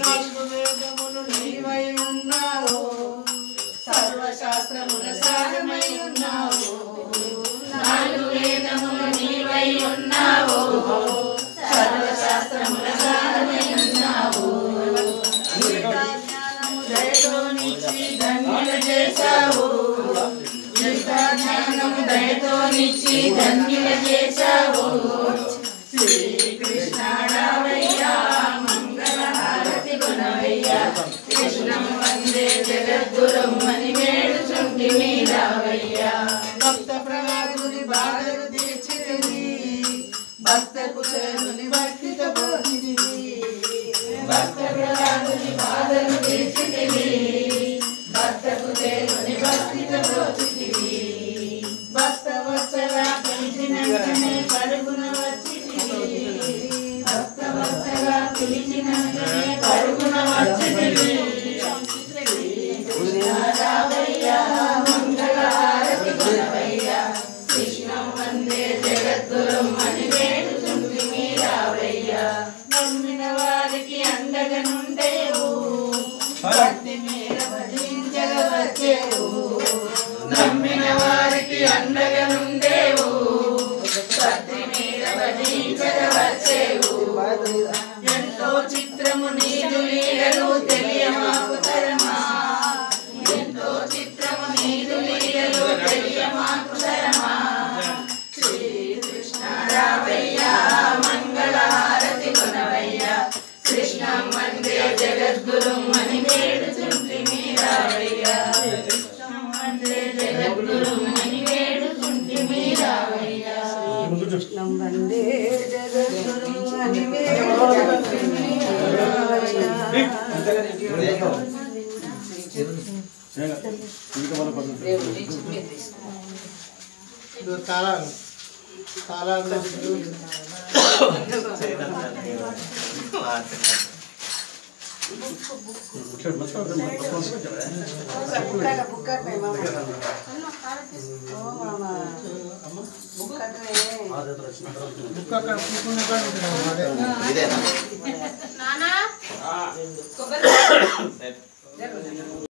నాలుగు వేదములు నీవై ఉన్నావు, సర్వశాస్త్రముల సారమై ఉన్నావు. నాలుగు వేదములు నీవై ఉన్నావు, సర్వశాస్త్రముల సారమై ఉన్నావు. జ్ఞానము దయతోనిచ్చి ధన్యులు చేశావు, జ్ఞానము దయతోనిచ్చి ధన్యులు చేశావు. శ్రీకృష్ణ రావయ్యా మంగళ హారతి గుణవయ్యా, కృష్ణం వందే జగద్గురుం అని వేడుచుంటిమి రావయ్యా. భక్త ప్రహ్లాదుని బాధలు తీర్చితివి, భక్త కుశలుని భక్తిత బోధితివి. భక్త ప్రహ్లాదుని బాధలు తీర్చితివి, భక్త కుశలుని భక్తిత బోధితివి. భక్త వత్సలా పిలిచిన వెంటనే పరుగున వచ్చితివి, భక్త వత్సలా పిలిచిన వెంటనే పరుగున వచ్చితివి. రావయ్యా మంగళ హారతి గుణవయ్యా, కృష్ణం వందే జగద్గురుం అని వేడుచుంటిమి రావయ్యా. నమ్మిన వారికి అండగా నుండేవు, భక్తి మేర భజించగా వచ్చేవు. నమ్మిన వారికి అండగా నుండేవు, భక్తి మేర భజించగా వచ్చేవు. ఎంతో చిత్రము నీదు లీలలు తెలియ మాకు తరమా, ఎంతో చిత్రము నీదు లీలలు తెలియ మాకు తరమా. శ్రీకృష్ణ రావయ్యా మంగళ హారతి గుణవయ్యా, కృష్ణం వందే జగద్గురుం అని వేడుచుంటిమి రావయ్యా. కృష్ణం వందే జగద్గురుం అని వేడుచుంటిమి రావయ్యా. కృష్ణం వందే జగద్గురుం అని వేడుచుంటిమి రావయ్యా. తాళాలు